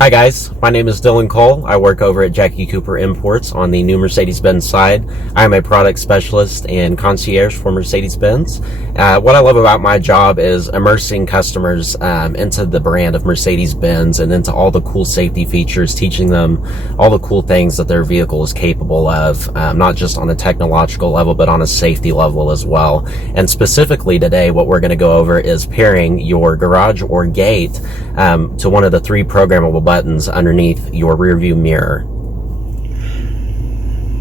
Hi guys, my name is Dylan Cole. I work over at Jackie Cooper Imports on the new Mercedes-Benz side. I am a product specialist and concierge for Mercedes-Benz. What I love about my job is immersing customers into the brand of Mercedes-Benz and into all the cool safety features, teaching them all the cool things that their vehicle is capable of, not just on a technological level, but on a safety level as well. And specifically today, what we're going to go over is pairing your garage or gate to one of the three programmable buttons underneath your rear view mirror.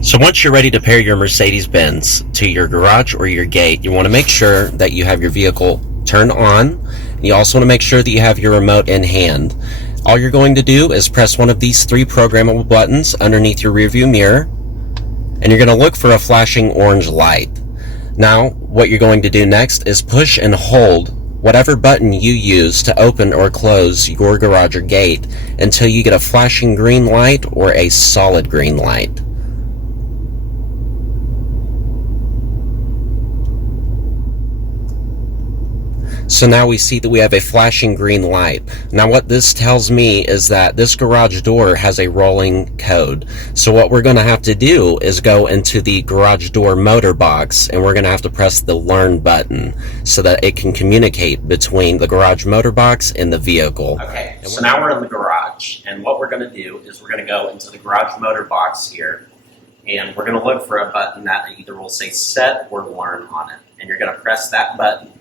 So once you're ready to pair your Mercedes-Benz to your garage or your gate, you want to make sure that you have your vehicle turned on. You also want to make sure that you have your remote in hand. All you're going to do is press one of these three programmable buttons underneath your rear view mirror, and you're going to look for a flashing orange light. Now, what you're going to do next is push and hold whatever button you use to open or close your garage or gate until you get a flashing green light or a solid green light. So now we see that we have a flashing green light. Now what this tells me is that this garage door has a rolling code. So what we're going to have to do is go into the garage door motor box, and we're going to have to press the learn button so that it can communicate between the garage motor box and the vehicle. Okay, so now we're in the garage, and what we're going to do is we're going to go into the garage motor box here, and we're going to look for a button that either will say set or learn on it. And you're going to press that button.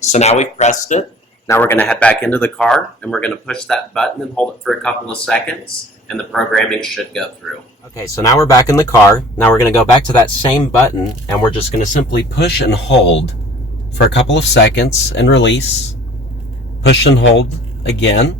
So now we've pressed it. Now we're going to head back into the car, and we're going to push that button and hold it for a couple of seconds, and the programming should go through. Okay, so now we're back in the car. Now we're going to go back to that same button, and we're just going to simply push and hold for a couple of seconds and release. Push and hold again.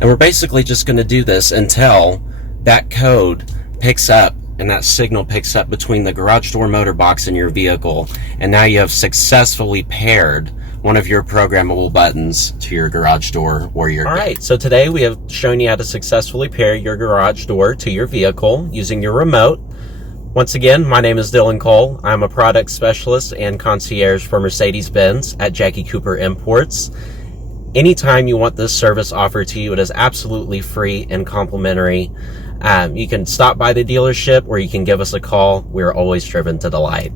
And we're basically just going to do this until that code picks up and that signal picks up between the garage door motor box and your vehicle, and now you have successfully paired one of your programmable buttons to your garage door or your gate. Alright, so today we have shown you how to successfully pair your garage door to your vehicle using your remote. Once again, my name is Dylan Cole. I'm a product specialist and concierge for Mercedes-Benz at Jackie Cooper Imports. Anytime you want this service offered to you, it is absolutely free and complimentary. You can stop by the dealership or you can give us a call. We're always driven to delight.